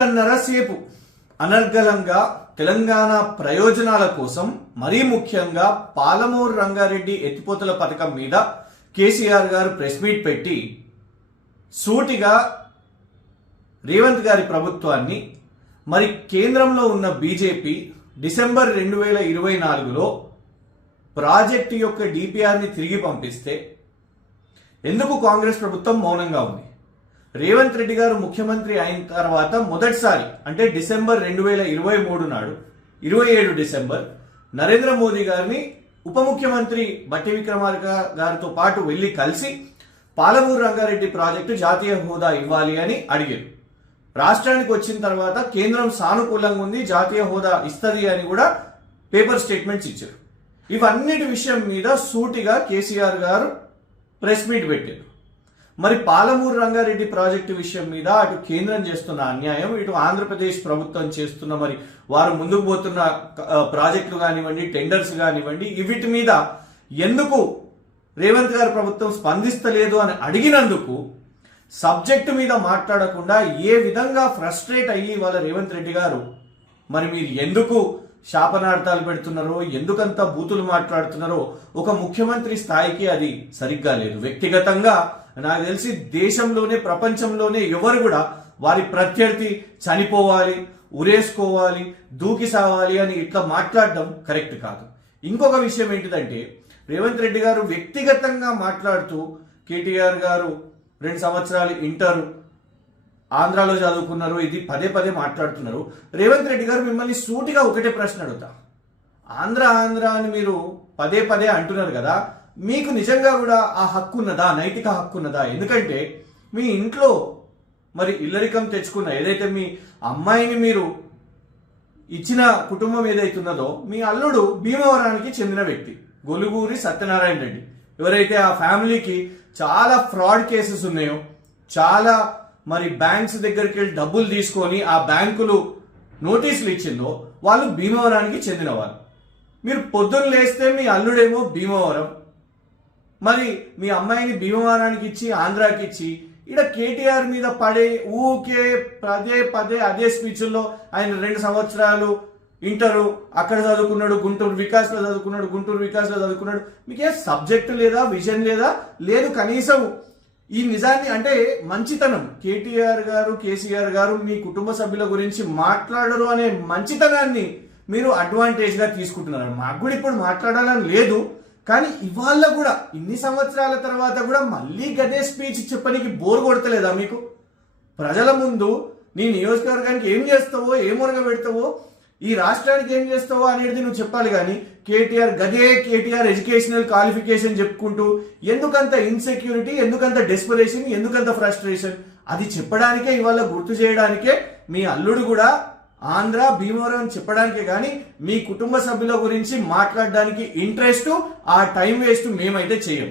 నరసేపు అనర్గళంగా తెలంగాణ ప్రయోజనాల కోసం మరీ ముఖ్యంగా పాలమూరు రంగారెడ్డి ఎత్తిపోతల పథకం మీద కేసీఆర్ గారు ప్రెస్ మీట్ పెట్టి సూటిగా రేవంత్ గారి ప్రభుత్వాన్ని మరి కేంద్రంలో ఉన్న బీజేపీ డిసెంబర్ రెండు వేల ఇరవై నాలుగులో ప్రాజెక్టు యొక్క డిపిఆర్ని తిరిగి పంపిస్తే ఎందుకు కాంగ్రెస్ ప్రభుత్వం మౌనంగా ఉంది? రేవంత్ రెడ్డి గారు ముఖ్యమంత్రి అయిన తర్వాత మొదటిసారి అంటే డిసెంబర్ రెండు వేల ఇరవై మూడు నాడు ఇరవై ఏడు డిసెంబర్ నరేంద్ర మోదీ గారిని ఉప ముఖ్యమంత్రి బట్టి విక్రమార్క గారితో పాటు వెళ్ళి కలిసి పాలమూరు రంగారెడ్డి ప్రాజెక్టు జాతీయ హోదా ఇవ్వాలి అని అడిగారు. రాష్ట్రానికి వచ్చిన తర్వాత కేంద్రం సానుకూలంగా ఉంది జాతీయ హోదా ఇస్తుంది అని కూడా పేపర్ స్టేట్మెంట్స్ ఇచ్చారు. ఇవన్నిటి విషయం మీద సూటిగా కేసీఆర్ గారు ప్రెస్ మీట్ పెట్టారు. మరి పాలమూరు రంగారెడ్డి ప్రాజెక్టు విషయం మీద అటు కేంద్రం చేస్తున్న అన్యాయం ఇటు ఆంధ్రప్రదేశ్ ప్రభుత్వం చేస్తున్న మరి వారు ముందుకు పోతున్న ప్రాజెక్టులు కానివ్వండి టెండర్స్ కానివ్వండి వీటి మీద ఎందుకు రేవంత్ గారి ప్రభుత్వం స్పందిస్తలేదు అని అడిగినందుకు సబ్జెక్టు మీద మాట్లాడకుండా ఏ విధంగా ఫ్రస్ట్రేట్ అయ్యి వాళ్ళ రేవంత్ రెడ్డి గారు మరి మీరు ఎందుకు శాపనార్థాలు పెడుతున్నారో ఎందుకంత బూతులు మాట్లాడుతున్నారో ఒక ముఖ్యమంత్రి స్థాయికి అది సరిగ్గా లేదు. వ్యక్తిగతంగా నాకు తెలిసి దేశంలోనే ప్రపంచంలోనే ఎవరు కూడా వారి ప్రత్యర్థి చనిపోవాలి ఉరేసుకోవాలి దూకి సావాలి అని ఇట్లా మాట్లాడడం కరెక్ట్ కాదు. ఇంకొక విషయం ఏంటిదంటే రేవంత్ రెడ్డి గారు వ్యక్తిగతంగా మాట్లాడుతూ కేటీఆర్ గారు రెండు సంవత్సరాలు ఇంటర్ ఆంధ్రాలో చదువుకున్నారు ఇది పదే పదే మాట్లాడుతున్నారు. రేవంత్ రెడ్డి గారు మిమ్మల్ని సూటిగా ఒకటే ప్రశ్న అడుగుతా. ఆంధ్ర ఆంధ్ర అని మీరు పదే పదే అంటున్నారు కదా మీకు నిజంగా కూడా ఆ హక్కు ఉన్నదా నైతిక హక్కు ఉన్నదా? ఎందుకంటే మీ ఇంట్లో మరి ఇల్లరికం తెచ్చుకున్న ఏదైతే మీ అమ్మాయిని మీరు ఇచ్చిన కుటుంబం ఏదైతే ఉన్నదో మీ అల్లుడు భీమవరానికి చెందిన వ్యక్తి గొలుగూరి సత్యనారాయణ రెడ్డి. ఎవరైతే ఆ ఫ్యామిలీకి చాలా ఫ్రాడ్ కేసెస్ ఉన్నాయో చాలా మరి బ్యాంక్స్ దగ్గరికి వెళ్ళి డబ్బులు తీసుకొని ఆ బ్యాంకులు నోటీసులు ఇచ్చిందో వాళ్ళు భీమవరానికి చెందినవారు. మీరు పొద్దున్న లేస్తే మీ అల్లుడేమో భీమవరం. మరి మీ అమ్మాయిని భీమవరానికి ఇచ్చి ఆంధ్రాకి ఇచ్చి ఇక్కడ కేటీఆర్ మీద పడే ఊకే పదే పదే అదే స్పీచ్ల్లో ఆయన రెండు సంవత్సరాలు ఇంటరు అక్కడ చదువుకున్నాడు గుంటూరు వికాస్లో చదువుకున్నాడు గుంటూరు వికాస్లో చదువుకున్నాడు. మీకే సబ్జెక్ట్ లేదా విజన్ లేదా? లేదు కనీసం ఈ నిజాన్ని అంటే మంచితనం. కేటీఆర్ గారు కేసీఆర్ గారు మీ కుటుంబ సభ్యుల గురించి మాట్లాడరు అనే మంచితనాన్ని మీరు అడ్వాంటేజ్గా తీసుకుంటున్నారు. మాకు కూడా ఇప్పుడు మాట్లాడాలని లేదు. కానీ ఇవాళ కూడా ఇన్ని సంవత్సరాల తర్వాత కూడా మళ్ళీ గదే స్పీచ్ చెప్పడానికి బోర్ కొడతలేదా మీకు? ప్రజల ముందు నీ నియోజకవర్గానికి ఏం చేస్తావో ఏం ఉరగబెడతావో పెడతావో ఈ రాష్ట్రానికి ఏం చేస్తావో అనేది నువ్వు చెప్పాలి కానీ కేటీఆర్ గదే కేటీఆర్ ఎడ్యుకేషనల్ క్వాలిఫికేషన్ చెప్పుకుంటూ ఎందుకంత ఇన్సెక్యూరిటీ ఎందుకంత డెస్పరేషన్ ఎందుకంత ఫ్రస్ట్రేషన్ అది చెప్పడానికే ఇవాళ గుర్తు చేయడానికే మీ అల్లుడు కూడా ఆంధ్ర భీమవరం అని చెప్పడానికే కానీ మీ కుటుంబ సభ్యుల గురించి మాట్లాడడానికి ఇంట్రెస్ట్ ఆ టైం వేస్ట్ మేమైతే చేయం.